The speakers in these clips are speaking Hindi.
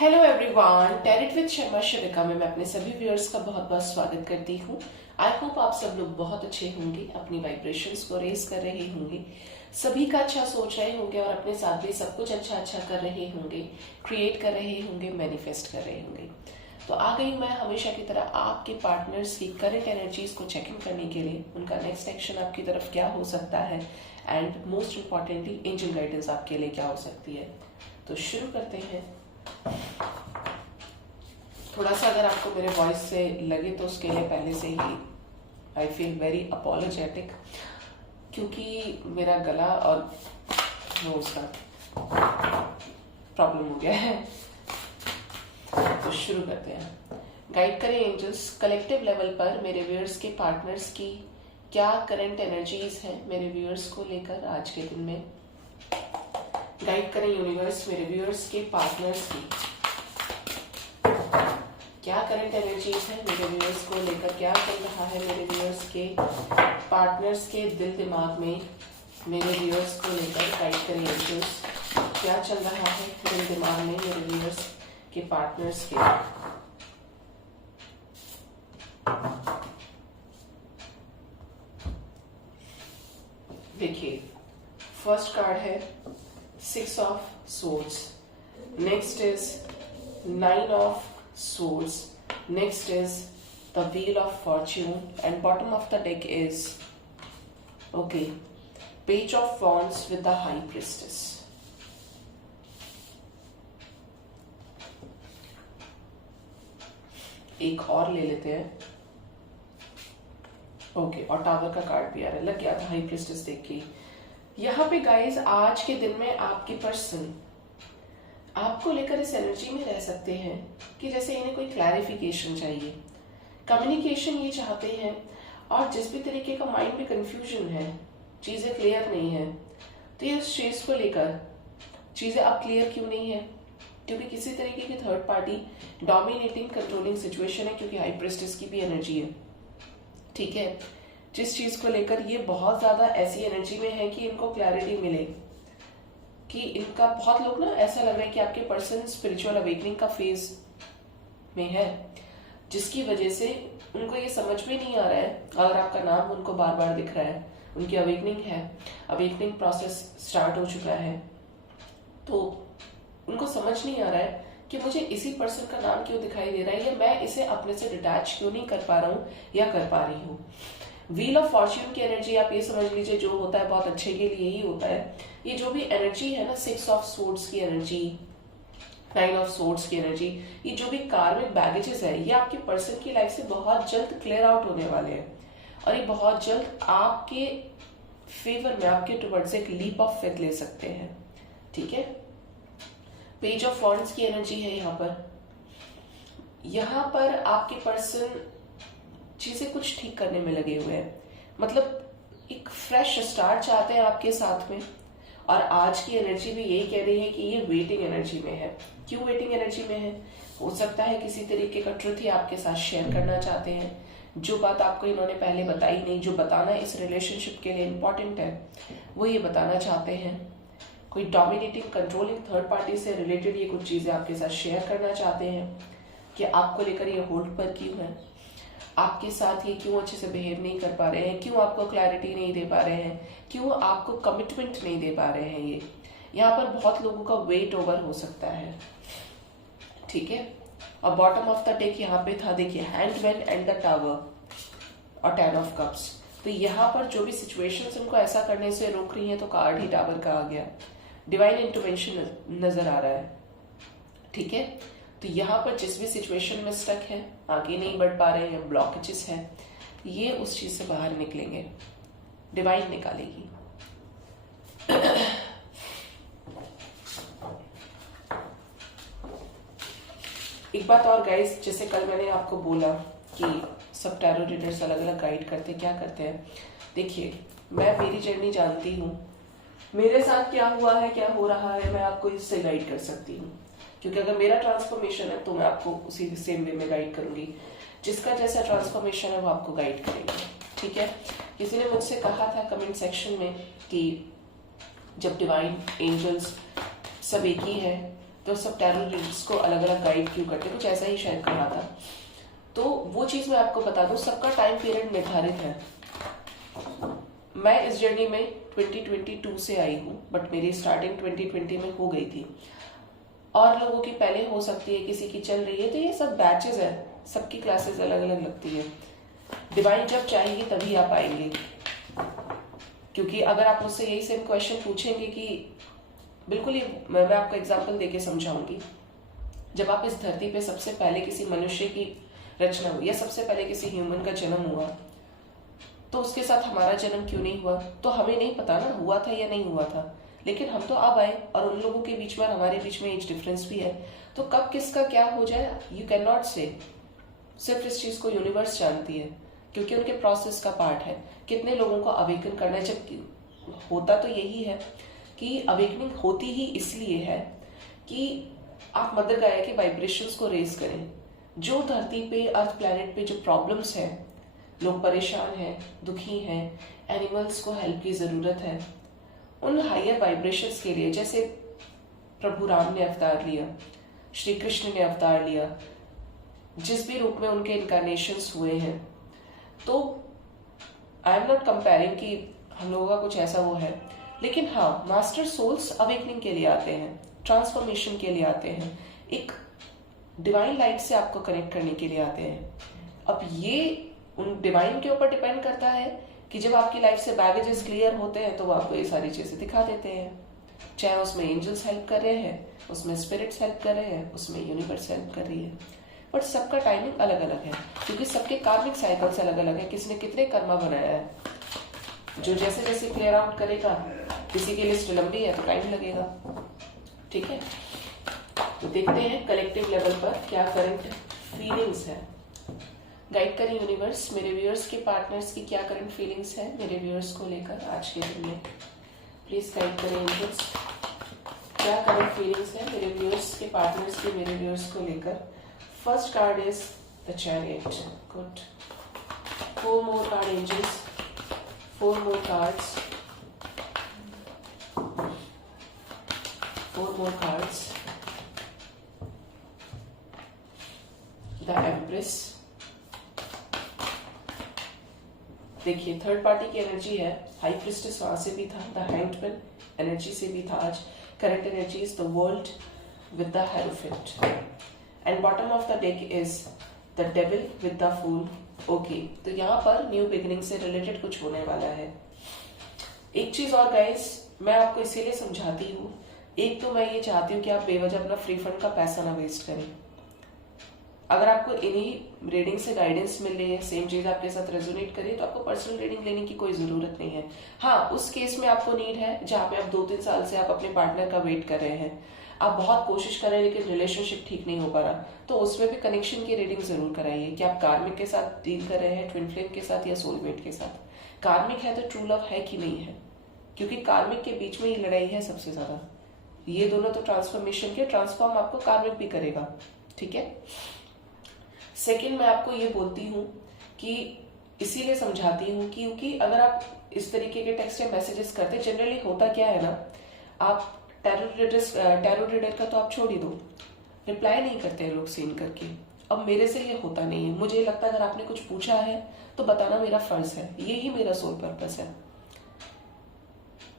हेलो एवरीवन, टेरिट विद शर्मा शिविका में मैं अपने सभी व्यूअर्स का बहुत बहुत स्वागत करती हूँ। आई होप आप सब लोग बहुत अच्छे होंगे, अपनी वाइब्रेशंस को रेज कर रहे होंगे, सभी का अच्छा सोच रहे होंगे और अपने साथ भी सब कुछ अच्छा अच्छा कर रहे होंगे, क्रिएट कर रहे होंगे, मैनिफेस्ट कर रहे होंगे। तो आ गई मैं हमेशा की तरह आपके पार्टनर्स की करंट एनर्जीज को चेक इन करने के लिए, उनका नेक्स्ट एक्शन आपकी तरफ क्या हो सकता है and most importantly angel guidance आपके लिए क्या हो सकती है। तो शुरू करते हैं। थोड़ा सा अगर आपको मेरे वॉइस से लगे तो उसके लिए पहले से ही आई फील वेरी अपोलोजेटिक, क्योंकि मेरा गला और वो उसका प्रॉब्लम हो गया है। तो शुरू करते हैं। गाइड करें एंजल्स, कलेक्टिव लेवल पर मेरे व्यूअर्स के पार्टनर्स की क्या करंट एनर्जीज हैं मेरे व्यूअर्स को लेकर आज के दिन में। गाइड करें यूनिवर्स, मेरे व्यूअर्स के पार्टनर्स की क्या करंट एनर्जीज है मेरे व्यूअर्स को लेकर, क्या चल रहा है मेरे व्यूअर्स के पार्टनर्स के दिल दिमाग में मेरे व्यूअर्स को लेकर। गाइड करें एंजल्स, क्या चल रहा है दिल दिमाग में मेरे व्यूअर्स के पार्टनर्स के। देखिए, फर्स्ट कार्ड है 6 of Swords, next is 9 of Swords, next is the Wheel of Fortune, and bottom of the deck is Page of Wands with the High Priestess. एक और ले लेते हैं। और टावर का कार्ड भी आ रहा है, लग गया था हाई प्रिस्टेस देख के। यहाँ पे गाइज आज के दिन में आपके पर्सन आपको लेकर इस एनर्जी में रह सकते हैं कि जैसे इन्हें कोई क्लैरिफिकेशन चाहिए, कम्युनिकेशन ये चाहते हैं, और जिस भी तरीके का माइंड में कंफ्यूजन है, चीजें क्लियर नहीं है, तो ये इस चीज को लेकर चीजें अब क्लियर क्यों नहीं है, क्योंकि किसी तरीके की third party dominating controlling situation है, क्योंकि हाई प्रिस्टेस की भी एनर्जी है। ठीक है, जिस चीज को लेकर ये बहुत ज्यादा ऐसी एनर्जी में है कि इनको क्लैरिटी मिले, कि इनका बहुत लोग ना ऐसा लग रहा है कि आपके पर्सन स्पिरिचुअल अवेकनिंग का फेज में है, जिसकी वजह से उनको ये समझ में नहीं आ रहा है। अगर आपका नाम उनको बार बार दिख रहा है, उनकी अवेकनिंग है, अवेकनिंग प्रोसेस स्टार्ट हो चुका है, तो उनको समझ नहीं आ रहा है कि मुझे इसी पर्सन का नाम क्यों दिखाई दे रहा है, या मैं इसे अपने से डिटैच क्यों नहीं कर पा रहा हूँ या कर पा रही हूँ। व्हील ऑफ फॉर्च्यून की एनर्जी आप ये समझ लीजिए, जो होता है बहुत अच्छे के लिए ही होता है। ये जो भी एनर्जी है ना, 6 ऑफ सोर्ड्स की एनर्जी, 9 ऑफ सोर्ड्स की एनर्जी, ये जो भी कार्मिक बैगेजेस है, ये आपके पर्सन की लाइफ से बहुत जल्द क्लियर आउट होने वाले हैं, और ये बहुत जल्द आपके फेवर में, आपके टुवर्ड्स एक लीप ऑफ फेथ ले सकते हैं। ठीक है, पेज ऑफ वॉन्ड्स की एनर्जी है यहाँ पर आपके पर्सन चीजें कुछ ठीक करने में लगे हुए हैं, मतलब एक फ्रेश स्टार्ट चाहते हैं आपके साथ में। और आज की एनर्जी भी यही कह रही है कि ये वेटिंग एनर्जी में है। क्यों वेटिंग एनर्जी में है? हो सकता है किसी तरीके का ट्रुथ ही आपके साथ शेयर करना चाहते हैं, जो बात आपको इन्होंने पहले बताई नहीं, जो बताना इस रिलेशनशिप के लिए इम्पोर्टेंट है, वो ये बताना चाहते हैं। कोई डोमिनेटिंग कंट्रोलिंग थर्ड पार्टी से रिलेटेड ये कुछ चीजें आपके साथ शेयर करना चाहते हैं कि आपको लेकर ये होल्ड पर क्यों है, आपके साथ ये क्यों अच्छे से बिहेव नहीं कर पा रहे हैं, क्यों आपको क्लैरिटी नहीं दे पा रहे हैं, क्यों आपको कमिटमेंट नहीं दे पा रहे हैं। ये यहाँ पर बहुत लोगों का वेट ओवर हो सकता है। ठीक है, और बॉटम ऑफ द डेक यहाँ पे था, देखिए, हैंडमैन एंड द टावर और 10 ऑफ कप्स। तो यहाँ पर जो भी सिचुएशंस उनको ऐसा करने से रोक रही हैं, तो कार्ड ही टावर का आ गया। डिवाइन इंटरवेंशन नजर आ रहा है। ठीक है, तो यहाँ पर जिस भी सिचुएशन में स्टक है, आगे नहीं बढ़ पा रहे हैं, ब्लॉकेजेस हैं, ये उस चीज से बाहर निकलेंगे, डिवाइन निकालेगी। एक बात और गाइस, जैसे कल मैंने आपको बोला कि सब टैरो रीडर्स अलग अलग गाइड करते क्या करते हैं। देखिए, मैं मेरी जर्नी जानती हूँ, मेरे साथ क्या हुआ है, क्या हो रहा है, मैं आपको इससे गाइड कर सकती हूँ, क्योंकि अगर मेरा ट्रांसफॉर्मेशन है तो मैं आपको उसी सेम वे में गाइड करूंगी। जिसका जैसा ट्रांसफॉर्मेशन है वो आपको गाइड करेंगे। ठीक है, किसी ने मुझसे कहा था कमेंट सेक्शन में कि जब डिवाइन एंजल्स सब एक ही है तो सब टैरो रीडर्स को अलग अलग गाइड क्यों करते हैं, कुछ ऐसा ही शायद कहा था। तो वो चीज मैं आपको बता दूं, सबका टाइम पीरियड निर्धारित है। मैं इस जर्नी में 2022 से आई हूँ, बट मेरी स्टार्टिंग 2020 में हो गई थी, और लोगों की पहले हो सकती है, किसी की चल रही है। तो ये सब बैचेस है, सबकी क्लासेस अलग अलग लगती है। डिवाइन जब चाहेगी तभी आप आएंगे। क्योंकि अगर आप मुझसे यही सेम क्वेश्चन पूछेंगे कि बिल्कुल ही मैं आपको एग्जांपल देके समझाऊंगी। जब आप इस धरती पे सबसे पहले किसी मनुष्य की रचना हुई या सबसे पहले किसी ह्यूमन का जन्म हुआ, तो उसके साथ हमारा जन्म क्यों नहीं हुआ, तो हमें नहीं पता ना हुआ था या नहीं हुआ था। लेकिन हम तो अब आए, और उन लोगों के बीच में और हमारे बीच में एज डिफरेंस भी है। तो कब किसका क्या हो जाए यू कैन नॉट से। सिर्फ इस चीज को यूनिवर्स जानती है, क्योंकि उनके प्रोसेस का पार्ट है कितने लोगों को अवेकन करना है। जब होता तो यही है कि अवेकनिंग होती ही इसलिए है कि आप मदर गाया के वाइब्रेशंस को रेज करें। जो धरती पे अर्थ प्लैनेट पे जो प्रॉब्लम्स है, लोग परेशान हैं, दुखी हैं, एनिमल्स को हेल्प की जरूरत है, उन हायर वाइब्रेशंस के लिए, जैसे प्रभु राम ने अवतार लिया, श्री कृष्ण ने अवतार लिया, जिस भी रूप में उनके इनकारनेशंस हुए हैं, तो आई एम नॉट कंपेयरिंग कि हम लोगों का कुछ ऐसा वो है, लेकिन हाँ, मास्टर सोल्स अवेकनिंग के लिए आते हैं, ट्रांसफॉर्मेशन के लिए आते हैं, एक डिवाइन लाइट से आपको कनेक्ट करने के लिए आते हैं। अब ये उन डिवाइन के ऊपर डिपेंड करता है कि जब आपकी लाइफ से बैगेजेस क्लियर होते हैं तो वो आपको ये सारी चीजें दिखा देते हैं। चाहे उसमें एंजल्स हेल्प कर रहे हैं, उसमें स्पिरिट्स हेल्प कर रहे हैं, उसमें यूनिवर्स हेल्प कर रही है। बट सबका टाइमिंग अलग अलग है, क्योंकि सबके कार्मिक साइकिल्स अलग अलग है। किसने कितने कर्मा बनाया है, जो जैसे जैसे क्लियर आउट करेगा, किसी की लिस्ट लंबी है तो टाइम लगेगा। ठीक है, तो देखते हैं कलेक्टिव लेवल पर क्या करंट फीलिंग्स है। गाइड करें यूनिवर्स, मेरे व्यूअर्स के पार्टनर्स की क्या करंट फीलिंग्स है मेरे व्यूअर्स को लेकर आज के दिन में। प्लीज गाइड करें एंजल्स, क्या करंट फीलिंग्स है मेरे व्यूअर्स के पार्टनर्स की मेरे व्यूअर्स को लेकर। First card is the chariot. Good, 4 more card angels, 4 more cards, 4 more cards. The Empress. देखिए, थर्ड पार्टी की एनर्जी है, हाई प्रिस्टेस वहां से भी था, द हैंग्ड मैन एनर्जी से भी था आज। Current energy is the world with the hierophant, and bottom of the deck is the devil with the fool. Okay, तो यहाँ पर न्यू बिगिनिंग से रिलेटेड कुछ होने वाला है। एक चीज और गाइस, मैं आपको इसीलिए समझाती हूँ, एक तो मैं ये चाहती हूँ कि आप बेवजह अपना फ्री फंड का पैसा ना वेस्ट करें। अगर आपको इन्हीं रीडिंग से गाइडेंस मिल रही है, सेम चीज आपके साथ रेजोनेट करे, तो आपको पर्सनल रीडिंग लेने की कोई जरूरत नहीं है। हाँ, उस केस में आपको नीड है जहाँ पे आप 2-3 साल से आप अपने पार्टनर का वेट कर रहे हैं, आप बहुत कोशिश कर रहे हैं लेकिन रिलेशनशिप ठीक नहीं हो पा रहा, तो उसमें भी कनेक्शन की रीडिंग जरूर कराइए कि आप कार्मिक के साथ डील कर रहे हैं, ट्विन फ्लेम के साथ या सोलमेट के साथ। कार्मिक है तो ट्रू लव है कि नहीं है, क्योंकि कार्मिक के बीच में ये लड़ाई है सबसे ज्यादा। ये दोनों तो ट्रांसफॉर्मेशन के, ट्रांसफॉर्म आपको कार्मिक भी करेगा। ठीक है, सेकंड मैं आपको ये बोलती हूँ कि इसीलिए समझाती हूँ क्योंकि अगर आप इस तरीके के टेक्स्ट या मैसेजेस करते, जनरली होता क्या है ना, आप टैरो रीडर का तो आप छोड़ ही दो, रिप्लाई नहीं करते हैं लोग सीन करके। अब मेरे से ये होता नहीं है, मुझे लगता है अगर आपने कुछ पूछा है तो बताना मेरा फर्ज है, यही मेरा सोल पर्पस है।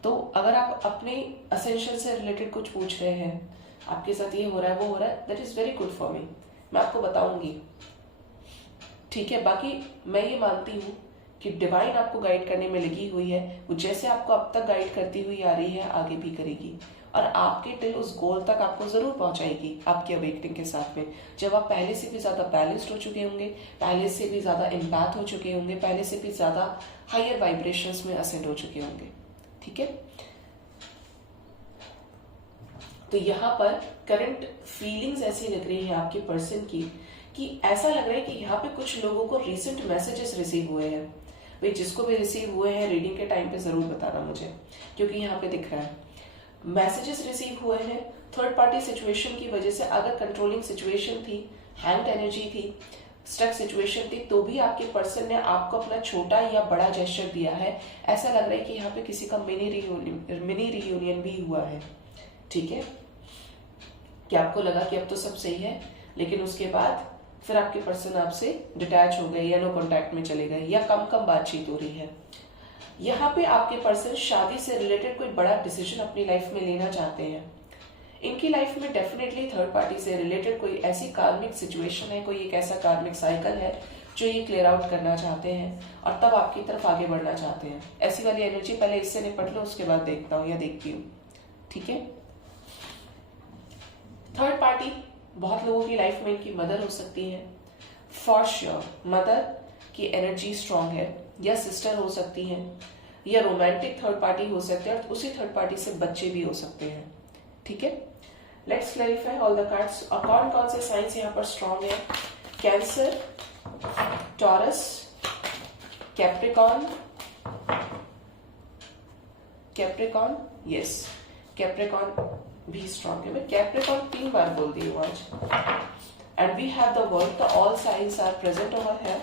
तो अगर आप अपने असेंशियल से रिलेटेड कुछ पूछ रहे हैं, आपके साथ ये हो रहा है वो हो रहा है, that is very good for me, मैं आपको बताऊंगी। ठीक है, बाकी मैं ये मानती हूँ कि डिवाइन आपको गाइड करने में लगी हुई है, वो जैसे आपको अब तक गाइड करती हुई आ रही है आगे भी करेगी, और आपके टिल उस गोल तक आपको जरूर पहुंचाएगी आपकी अवेकनिंग के साथ में। जब आप पहले से भी ज्यादा बैलेंस्ड हो चुके होंगे, पहले से भी ज्यादा इम्पैथ हो चुके होंगे, पहले से भी ज्यादा हायर वाइब्रेशंस में असेंड हो चुके होंगे। ठीक है, तो यहाँ पर करंट फीलिंग्स ऐसी लग रही है आपके पर्सन की कि ऐसा लग रहा है कि यहाँ पे कुछ लोगों को रिसेंट मैसेजेस रिसीव हुए हैं। भाई जिसको भी रिसीव हुए हैं रीडिंग के टाइम पे जरूर बताना मुझे, क्योंकि यहाँ पे दिख रहा है मैसेजेस रिसीव हुए हैं थर्ड पार्टी सिचुएशन की वजह से। अगर कंट्रोलिंग सिचुएशन थी, हैंग्ड एनर्जी थी, स्टक सिचुएशन थी, तो भी आपके पर्सन ने आपको अपना छोटा या बड़ा जेस्चर दिया है। ऐसा लग रहा है कि यहाँ पे किसी का मिनी रियूनियन भी हुआ है। ठीक है, कि आपको लगा कि अब तो सब सही है, लेकिन उसके बाद फिर आपके पर्सन आपसे डिटैच हो गए या नो कॉन्टैक्ट में चले गए या कम कम बातचीत हो रही है। यहाँ पे आपके पर्सन शादी से रिलेटेड कोई बड़ा डिसीजन अपनी लाइफ में लेना चाहते हैं। इनकी लाइफ में डेफिनेटली थर्ड पार्टी से रिलेटेड कोई ऐसी कार्मिक सिचुएशन है, कोई एक ऐसा कार्मिक साइकिल है जो ये क्लियर आउट करना चाहते हैं और तब आपकी तरफ आगे बढ़ना चाहते हैं। ऐसी वाली एनर्जी पहले इससे निपट लो, उसके बाद देखता हूँ या देखती हूँ। ठीक है। थर्ड पार्टी बहुत लोगों की लाइफ में इनकी मदर हो सकती है। फॉर श्योर मदर की एनर्जी स्ट्रांग है, या सिस्टर हो सकती है, या रोमांटिक थर्ड पार्टी हो सकते हैं, और उसी थर्ड पार्टी से बच्चे भी हो सकते हैं। ठीक है। Let's clarify all the cards. और कौन कौन से साइंस यहाँ पर स्ट्रांग है? Cancer, Taurus, Capricorn, Capricorn, yes Capricorn भी स्ट्रांग है। मैं कैप्रिकॉर्न 3 बार बोल दी हूँ आज। And we have the world, the all signs are present over here.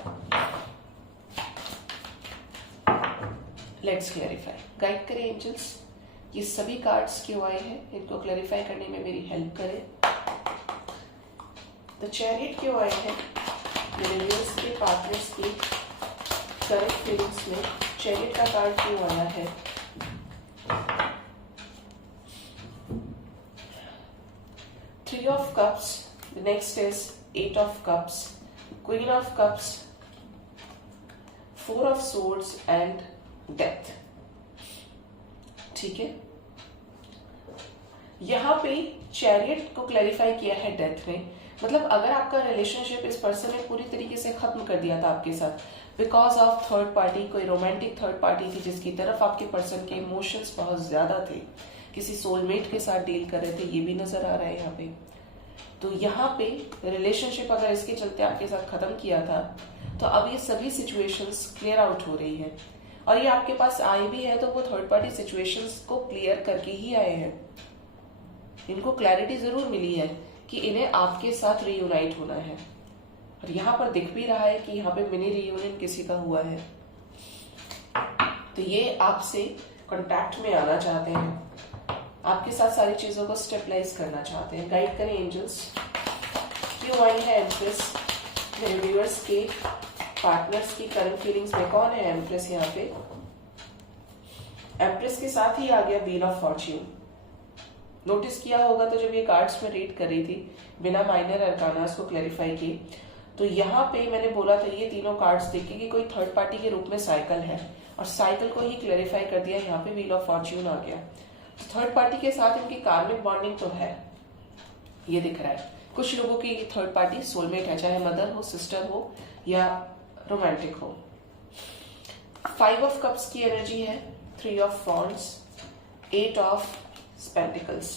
Let's clarify. Guide करें एंजल्स, ये सभी कार्ड्स क्यों आए हैं, इनको क्लैरिफाई करने में मेरी हेल्प करें। द चैरियट क्यों आए हैं मेरे व्यूअर्स के पार्टनर्स की करंट फीलिंग्स में? चैरियट का कार्ड क्यों आया है? Three of cups, the next is 8 of cups, queen of cups, 4 of swords and death. ठीक है। यहां पे चैरियट को क्लैरिफाई किया है डेथ ने। मतलब अगर आपका रिलेशनशिप इस पर्सन ने पूरी तरीके से खत्म कर दिया था आपके साथ बिकॉज ऑफ थर्ड पार्टी, कोई रोमांटिक थर्ड पार्टी थी जिसकी तरफ आपके पर्सन के इमोशंस बहुत ज्यादा थे, किसी सोलमेट के साथ डील कर रहे थे, ये भी नजर आ रहा है यहाँ पे। तो यहाँ पे रिलेशनशिप अगर इसके चलते आपके साथ खत्म किया था, तो अब ये सभी सिचुएशंस क्लियर आउट हो रही है। और ये आपके पास आए भी है तो वो थर्ड पार्टी सिचुएशंस को क्लियर करके ही आए हैं। इनको क्लैरिटी जरूर मिली है कि इन्हें आपके साथ रीयूनाइट होना है, और यहाँ पर दिख भी रहा है कि यहाँ पे मिनी रीयूनियन किसी का हुआ है। तो ये आपसे कांटेक्ट में आना चाहते हैं, आपके साथ सारी चीजों को स्टेबलाइज करना चाहते हैं। गाइड करें एंजल्स, क्यों आई है एम्प्रेस मेरे व्यूअर्स के पार्टनर्स की करंट फीलिंग्स में? कौन है एम्प्रेस यहाँ पे? एम्प्रेस के साथ ही आ गया व्हील ऑफ फॉर्च्यून। नोटिस किया होगा तो जब ये कार्ड्स में रीड कर रही थी बिना माइनर अरकानास को क्लैरिफाई किए, तो यहाँ पे मैंने बोला था ये तीनों कार्ड्स देखे कि कोई थर्ड पार्टी के रूप में साइकिल है, और साइकिल को ही क्लैरिफाई कर दिया। यहाँ पे व्हील ऑफ फॉर्च्यून आ गया। तो थर्ड पार्टी के साथ इनकी कार्मिक बॉन्डिंग तो है, ये दिख रहा है। कुछ लोगों की थर्ड पार्टी सोलमेट है, चाहे मदर हो, सिस्टर हो या रोमांटिक हो। 5 ऑफ कप्स की एनर्जी है, 3 ऑफ वॉन्ड्स, 8 ऑफ पेंटिकल्स।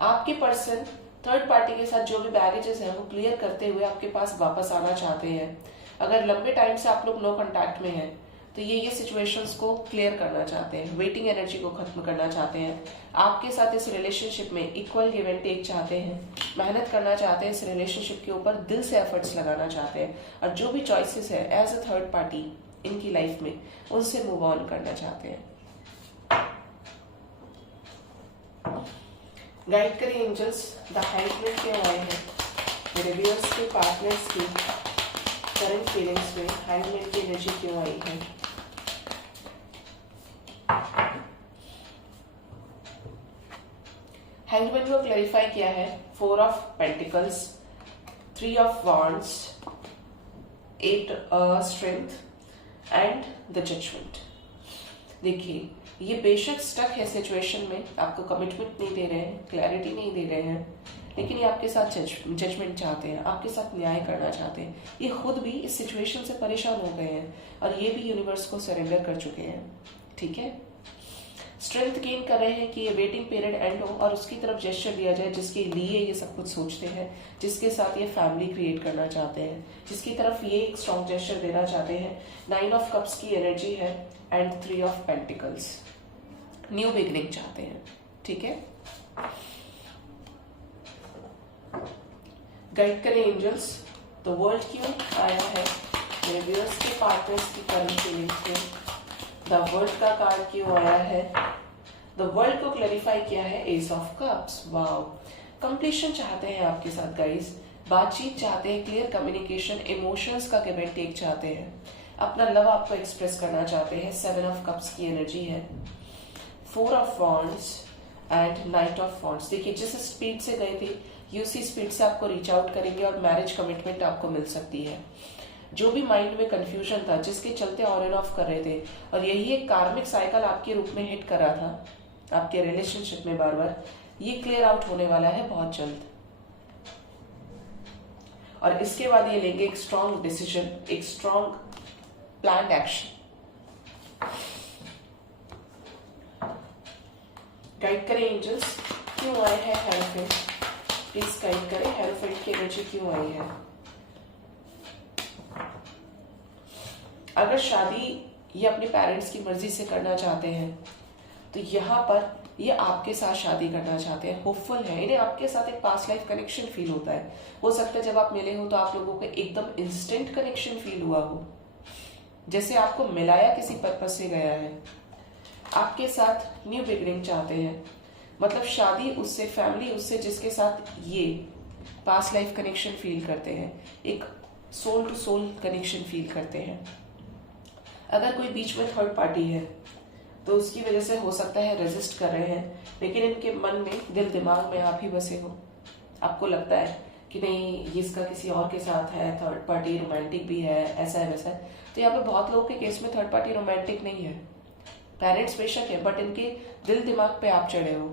आपके पर्सन थर्ड पार्टी के साथ जो भी बैगेजेस हैं वो क्लियर करते हुए आपके पास वापस आना चाहते हैं। अगर लंबे टाइम से आप लोग नो कांटेक्ट में हैं तो ये सिचुएशंस को क्लियर करना चाहते हैं, वेटिंग एनर्जी को खत्म करना चाहते हैं। आपके साथ इस रिलेशनशिप में इक्वल गिव एंड टेक चाहते हैं, मेहनत करना चाहते हैं, इस रिलेशनशिप के ऊपर दिल से एफर्ट्स लगाना चाहते हैं, और जो भी चॉइसेस है एज अ थर्ड पार्टी इनकी लाइफ में उनसे मूव ऑन करना चाहते हैं। गाइड करें एंजल्स, द हैंगमैन क्यों आए हैं मेरे व्यूअर्स के पार्टनर्स की करंट फीलिंग्स में? हैंगमैन की एनर्जी क्यों आई है? हैंगमैन को क्लैरिफाई किया है 4 of pentacles, 3 of wands, 8 strength and the judgement. देखिए ये बेशक स्टक है सिचुएशन में, आपको कमिटमेंट नहीं दे रहे हैं, क्लैरिटी नहीं दे रहे हैं, लेकिन ये आपके साथ जजमेंट चाहते हैं, आपके साथ न्याय करना चाहते हैं। ये खुद भी इस सिचुएशन से परेशान हो गए हैं और ये भी यूनिवर्स को सरेंडर कर चुके हैं। ठीक है। स्ट्रेंथ गेन कर रहे हैं कि ये वेटिंग पीरियड एंड हो और उसकी तरफ जेस्चर दिया जाए जिसके लिए ये सब कुछ सोचते हैं, जिसके साथ ये फैमिली क्रिएट करना चाहते हैं, जिसकी तरफ ये एक स्ट्रॉन्ग जेस्चर देना चाहते हैं। 9 ऑफ कप्स की एनर्जी है and 3 of pentacles. New beginning चाहते हैं। ठीक है। गाइड करें एंजल्स, तो वर्ल्ड क्यों आया है मेरे व्यूअर्स के पार्टनर्स की करंट फीलिंग्स में? द वर्ल्ड का कार्ड क्यों आया है? द वर्ल्ड को क्लैरिफाई किया है S of cups. Wow, completion चाहते हैं आपके साथ गाइस, बातचीत चाहते हैं, क्लियर कम्युनिकेशन, इमोशंस का गिव एंड टेक चाहते हैं, अपना लव आपको एक्सप्रेस करना चाहते हैं। 7 ऑफ कप्स की एनर्जी है, 4 of wands and night of wands. देखिए जिस स्पीड से गए थे उसी स्पीड से आपको रीच आउट करेंगे और मैरिज कमिटमेंट आपको मिल सकती है। जो भी माइंड में कंफ्यूजन था, जिसके चलते ऑन एंड ऑफ कर रहे थे, और यही एक कार्मिक साइकिल आपके रूप में हिट कर रहा था आपके रिलेशनशिप में बार बार, ये क्लियर आउट होने वाला है बहुत जल्द। और इसके बाद ये लेंगे एक स्ट्रॉन्ग डिसीजन, एक स्ट्रॉन्ग प्लान्ड एक्शन। गाइड करें एंजल्स, क्यों आए हैं हेरोफेंट, प्लीज गाइड करें हेरोफेंट की एनर्जी क्यों आई है। अगर शादी ये अपने पेरेंट्स की मर्जी से करना चाहते हैं तो यहाँ पर ये आपके साथ शादी करना चाहते हैं, होपफुल है, इन्हें आपके साथ एक पास्ट लाइफ कनेक्शन फील होता है। हो सकता है जब आप मिले हो तो आप लोगों को एकदम इंस्टेंट कनेक्शन फील हुआ हो, जैसे आपको मिलाया किसी पर्पज से गया है। आपके साथ न्यू बिगिनिंग चाहते हैं, मतलब शादी उससे, फैमिली उससे, जिसके साथ ये पास्ट लाइफ कनेक्शन फील करते हैं, एक soul to soul connection feel करते हैं। अगर कोई बीच में थर्ड पार्टी है तो उसकी वजह से हो सकता है रेजिस्ट कर रहे हैं, लेकिन इनके मन में, दिल दिमाग में आप ही बसे हो। आपको लगता है कि नहीं ये इसका किसी और के साथ है, थर्ड पार्टी रोमांटिक भी है, ऐसा है वैसा है। तो यहाँ पे बहुत लोगों के केस में थर्ड पार्टी रोमांटिक नहीं है, पेरेंट्स बेशक है, बट इनके दिल दिमाग पे आप चढ़े हो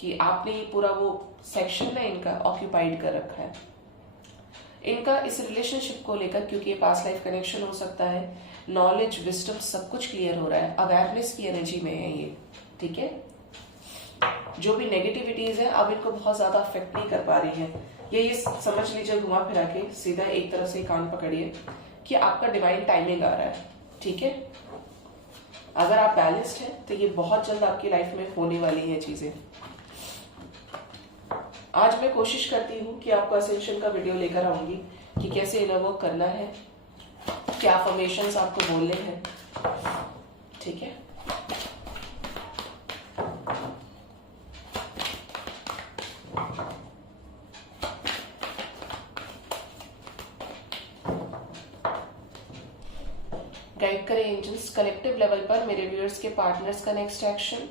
कि आपने पूरा वो सेक्शन ना इनका ऑक्यूपाइड कर रखा है। इनका इस रिलेशनशिप को लेकर, क्योंकि ये पास्ट लाइफ कनेक्शन हो सकता है, नॉलेज, विजडम सब कुछ क्लियर हो रहा है, अवेयरनेस की एनर्जी में है ये, ठीक है। जो भी नेगेटिविटीज है अब इनको बहुत ज्यादा अफेक्ट नहीं कर पा रही है। ये समझ लीजिए, घुमा फिरा के सीधा एक तरफ से कान पकड़िए कि आपका डिवाइन टाइमिंग आ रहा है, ठीक है। अगर आप बैलेंस्ड हैं तो ये बहुत जल्द आपकी लाइफ में होने वाली है चीजें। आज मैं कोशिश करती हूँ कि आपको असेंशन का वीडियो लेकर आऊंगी कि कैसे इनर वर्क करना है, क्या अफर्मेशंस आपको बोलने हैं, ठीक है। गाइड करें एंजल्स, कलेक्टिव लेवल पर मेरे व्यूअर्स के पार्टनर्स का नेक्स्ट एक्शन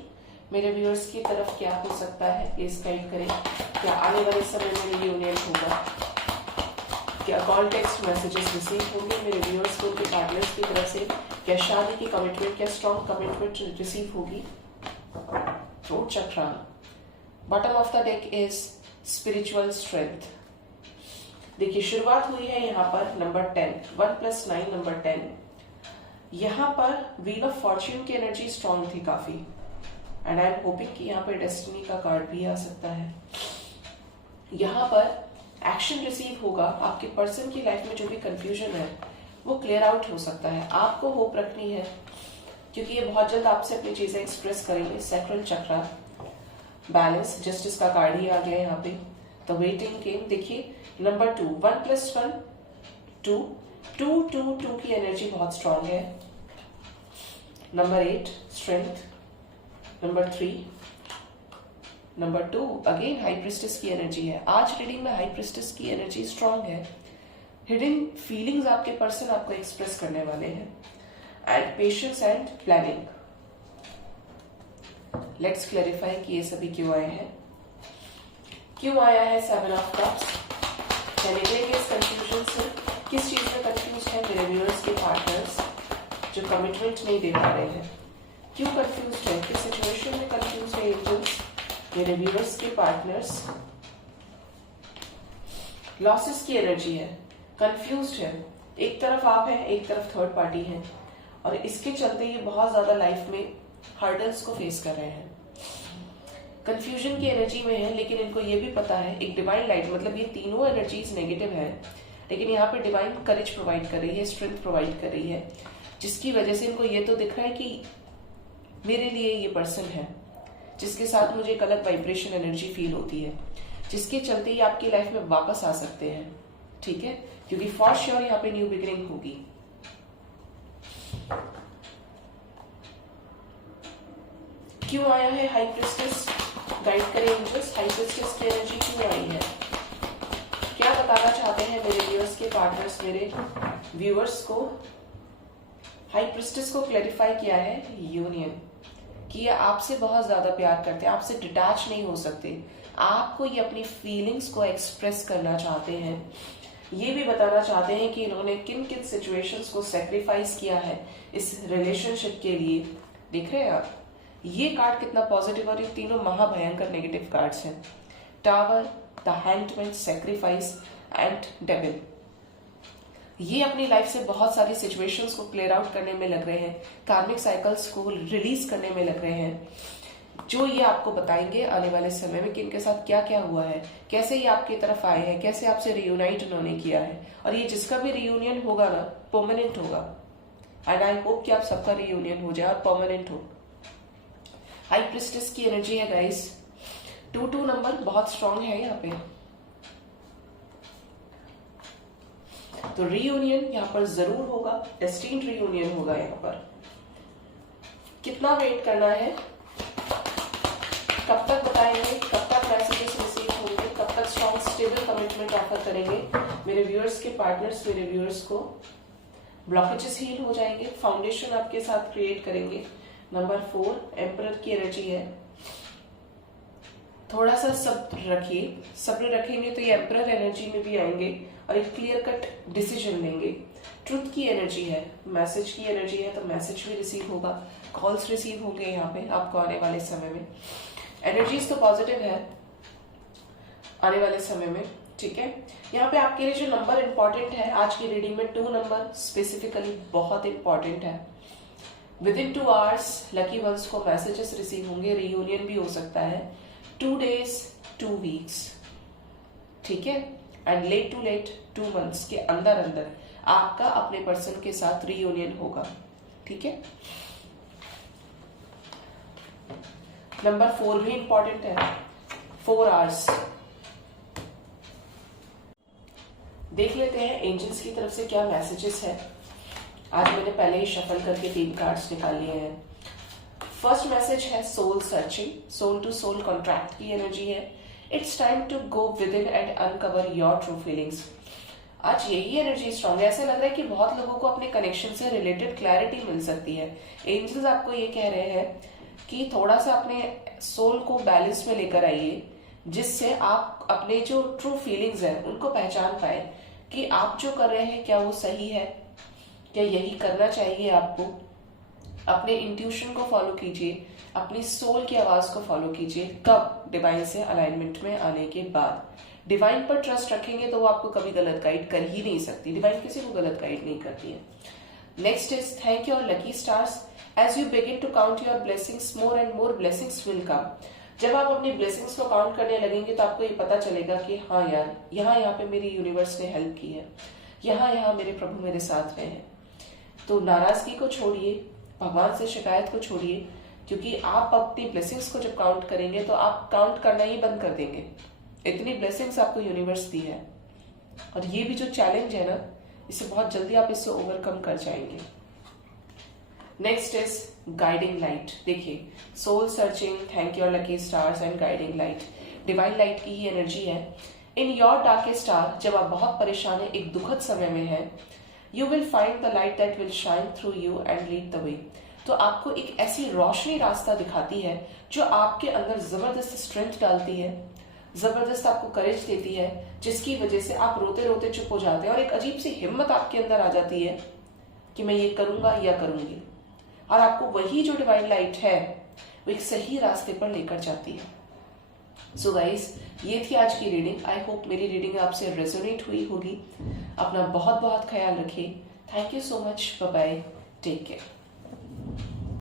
मेरे व्यूअर्स की तरफ क्या हो सकता है, प्लीज गाइड करें। क्या आने वाले समय में रियूनियन होगा, क्या कॉल टेक्स्ट मैसेजेस रिसीव होंगे मेरे व्यूअर्स को उनके पार्टनर्स की तरफ से, क्या शादी की कमिटमेंट, क्या स्ट्रॉन्ग कमिटमेंट रिसीव होगी। Throat chakra, bottom of the deck is spiritual strength. देखिए शुरुआत हुई है यहाँ पर नंबर 10, 1 + 9 नंबर 10। यहाँ पर व्हील ऑफ फॉर्च्यून की एनर्जी स्ट्रॉन्ग थी काफी, एंड आई एम होपिंग कि यहाँ पर डेस्टिनी का कार्ड भी आ सकता है। यहाँ पर एक्शन रिसीव होगा, आपके पर्सन की लाइफ में जो भी कंफ्यूजन है वो क्लियर आउट हो सकता है। आपको होप रखनी है क्योंकि ये बहुत जल्द आपसे अपनी चीजें एक्सप्रेस करेंगे। सैक्रल चक्रा, बैलेंस, जस्टिस का कार्ड ही आ गया यहाँ पे। द वेटिंग गेम, देखिए नंबर 2, 1 + 1 2, 2 2 2 की एनर्जी बहुत स्ट्रांग है। Number 8 strength, number 3, number 2 again high priestess की एनर्जी है। आज रीडिंग में हाई प्रिस्टेस की एनर्जी स्ट्रांग है। हिडन फीलिंग्स आपके पर्सन आपको एक्सप्रेस करने वाले हैं, and patience and planning. Let's clarify कि ये सभी क्यों आए हैं। क्यों आया है 7 ऑफ कप्स, क्या निकलेंगे इस कंफ्यूजन से, किस चीज में कंफ्यूज है मेरे व्यूअर्स के पार्टनर्स जो कमिटमेंट नहीं दे पा रहे हैं। क्यों कंफ्यूज है, किस सिचुएशन में कंफ्यूज है एंजल्स मेरे व्यूअर्स के पार्टनर्स। लॉसेस की एनर्जी है, कंफ्यूज्ड है, एक तरफ आप हैं, एक तरफ थर्ड पार्टी है, और इसके चलते ये बहुत ज्यादा लाइफ में हर्डल्स को फेस कर रहे हैं। कंफ्यूजन की एनर्जी में है, लेकिन इनको ये भी पता है एक डिवाइन लाइट, मतलब ये तीनों एनर्जीज नेगेटिव है, लेकिन यहाँ पे डिवाइन करेज प्रोवाइड कर रही है, स्ट्रेंथ प्रोवाइड कर रही है, जिसकी वजह से इनको ये तो दिख रहा है कि मेरे लिए ये पर्सन है जिसके साथ मुझे एक अलग वाइब्रेशन एनर्जी फील होती है, जिसके चलते ही आपकी लाइफ में वापस आ सकते हैं, ठीक है, क्योंकि फॉर श्योर यहाँ पे न्यू बिगिनिंग होगी। क्यों आया है हाई प्रिस्टेस, गाइड करें एंजल्स, हाई प्रीस्टेस की एनर्जी क्यों आई है, क्या बताना चाहते हैं मेरे व्यूअर्स के पार्टनर्स मेरे व्यूअर्स को। हाई प्रीस्टेस को क्लैरिफाई किया है यूनियन, कि ये आपसे बहुत ज्यादा प्यार करते हैं, आपसे डिटैच नहीं हो सकते, आपको ये अपनी फीलिंग्स को एक्सप्रेस करना चाहते हैं। ये भी बताना चाहते हैं कि इन्होंने किन किन सिचुएशंस को सेक्रीफाइस किया है इस रिलेशनशिप के लिए। देख रहे हैं आप, ये कार्ड कितना पॉजिटिव, और ये तीनों महाभयंकर नेगेटिव कार्ड्स हैं। Tower, the hanged, sacrifice and devil. ये अपनी लाइफ से बहुत सारी सिचुएशंस को क्लियर आउट करने में लग रहे हैं, कार्मिक साइकिल्स को रिलीज करने में लग रहे हैं, जो ये आपको बताएंगे आने वाले समय में कि इनके साथ क्या क्या हुआ है, कैसे ये आपकी तरफ आए हैं, कैसे आपसे रियूनाइट उन्होंने किया है। और ये जिसका भी रियूनियन होगा ना, परमानेंट होगा। एंड आई होप कि आप सबका रियूनियन हो जाए और परमानेंट हो। हाई प्रीस्टेस की एनर्जी है गाइस, 2 नंबर बहुत स्ट्रांग है यहाँ पे। तो रियूनियन यहाँ पर जरूर होगा, डेस्टिन्ड रियूनियन होगा यहाँ पर। कितना वेट करना है, कब तक बताएंगे, कब तक मैसेजेस रिसीव होंगे, कब तक स्ट्रॉन्ग स्टेबल कमिटमेंट ऑफर करेंगे मेरे व्यूअर्स के पार्टनर्स, मेरे व्यूअर्स को ब्लॉकेजेस हील हो जाएंगे, फाउंडेशन आपके साथ क्रिएट करेंगे। नंबर 4 एम्परर की एनर्जी है। थोड़ा सा सब्र रखिए, सब्र रखेंगे तो ये एम्परर एनर्जी में भी आएंगे और एक क्लियर कट डिसीजन लेंगे। ट्रुथ की एनर्जी है, मैसेज की एनर्जी है, तो मैसेज भी रिसीव होगा, कॉल्स रिसीव होंगे यहाँ पे आपको आने वाले समय में। एनर्जीज तो पॉजिटिव है आने वाले समय में, ठीक है। यहाँ पे आपके लिए जो नंबर इंपॉर्टेंट है आज की रीडिंग में, 2 नंबर स्पेसिफिकली बहुत इंपॉर्टेंट है। With in 2 hours lucky ones को मैसेजेस रिसीव होंगे, रियूनियन भी हो सकता है, 2 days 2 weeks, ठीक है। And late to late 2 months के अंदर अंदर आपका अपने पर्सन के साथ रियूनियन होगा, ठीक है। नंबर 4 भी इंपॉर्टेंट है, 4 hours। देख लेते हैं एंजल्स की तरफ से क्या मैसेजेस है। आज मैंने पहले ही शफल करके 3 कार्ड्स निकाल लिए हैं। फर्स्ट मैसेज है soul searching, soul to soul contract की एनर्जी है। It's time to go within and uncover your true feelings. आज यही एनर्जी स्ट्रांग है। ऐसा लग रहा है कि बहुत लोगों को अपने कनेक्शन से रिलेटेड क्लैरिटी मिल सकती है। एंजल्स आपको ये कह रहे हैं कि थोड़ा सा अपने सोल को बैलेंस में लेकर आइए, जिससे आप अपने जो ट्रू फीलिंग्स हैं उनको पहचान पाए कि आप जो कर रहे हैं क्या वो सही है, क्या यही करना चाहिए आपको। अपने इंट्यूशन को फॉलो कीजिए, अपनी सोल की आवाज को फॉलो कीजिए। कब? डिवाइन से अलाइनमेंट में आने के बाद। डिवाइन पर ट्रस्ट रखेंगे तो वो आपको कभी गलत गाइड कर ही नहीं सकती। डिवाइन किसी को गलत गाइड नहीं करती है। Next is thank your lucky stars as you begin to count your blessings, more and more blessings will come. जब आप अपनी ब्लेसिंग्स को काउंट करने लगेंगे तो आपको ये पता चलेगा कि हाँ यार, यहाँ पे मेरी यूनिवर्स ने हेल्प की है, यहाँ मेरे प्रभु मेरे साथ में है। तो नाराजगी को छोड़िए, भगवान से शिकायत को छोड़िए, क्योंकि आप अपनी ब्लेसिंग्स को जब काउंट करेंगे तो आप काउंट करना ही बंद कर देंगे। इतनी ब्लेसिंग्स आपको यूनिवर्स दी है, और ये भी जो चैलेंज है ना, इसे बहुत जल्दी आप इससे ओवरकम कर जाएंगे। Next is guiding light. देखिए, soul searching, thank your lucky stars and guiding light, divine light की ही एनर्जी है। इन योर डार्केस्ट स्टार, जब आप बहुत परेशान है, एक दुखद समय में है, you will find the light that will shine through you and lead the way. तो आपको एक ऐसी रोशनी रास्ता दिखाती है जो आपके अंदर जबरदस्त स्ट्रेंथ डालती है, जबरदस्त आपको करेज देती है, जिसकी वजह से आप रोते रोते चुप हो जाते हैं और एक अजीब सी हिम्मत आपके अंदर आ जाती है कि मैं ये करूंगा या करूंगी। और आपको वही जो डिवाइन लाइट है वो एक सही रास्ते पर लेकर जाती है। सो गाइस, ये थी आज की रीडिंग। आई होप मेरी रीडिंग आपसे रेजोनेट हुई होगी। अपना बहुत बहुत ख्याल रखिए। Thank you so much. Bye bye, take care.